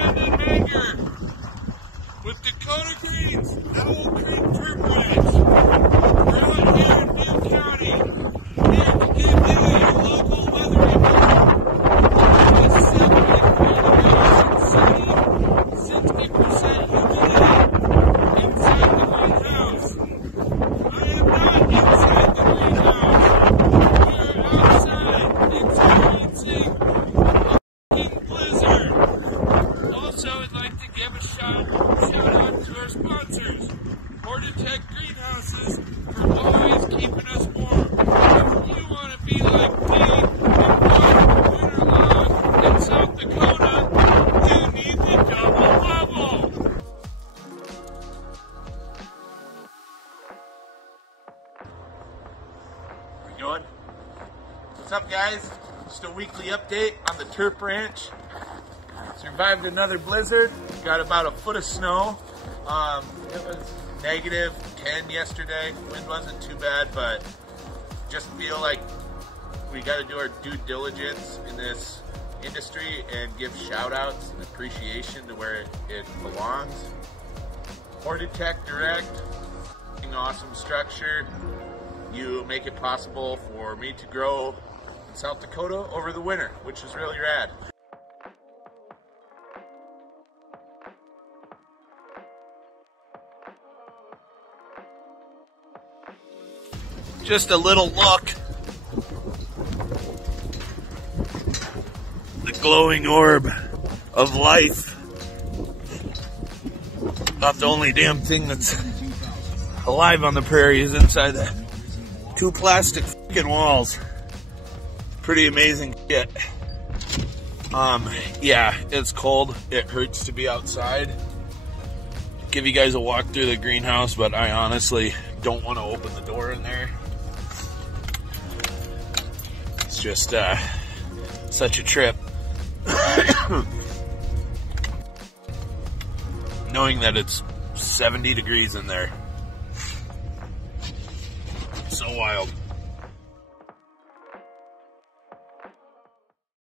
friend in Manger with Dakota Greens, Owl Creek Terp Ranch. We're out here in Butte County, here to give you your local weather report. It's 60% humidity inside the greenhouse. I am not inside the greenhouse. We are outside experiencing a blizzard. Also, I'd like to give a shout out to our sponsors, Hortitech greenhouses, for always keeping us warm. If you want to be like me and work winter long in South Dakota, you need the double bubble. We going? What's up, guys? Just a weekly update on the Terp Ranch. Survived another blizzard. Got about a foot of snow. It was negative 10 yesterday. Wind wasn't too bad, but just feel like we got to do our due diligence in this industry and give shout outs and appreciation to where it belongs. Hortitech Direct, awesome structure. You make it possible for me to grow in South Dakota over the winter, which is really rad. Just a little look. The glowing orb of life. Not the only damn thing that's alive on the prairie is inside the two plastic fucking walls. Pretty amazing shit. Yeah, it's cold. It hurts to be outside. Give you guys a walk through the greenhouse, but I honestly don't want to open the door in there. It's just such a trip. Knowing that it's 70 degrees in there. So wild.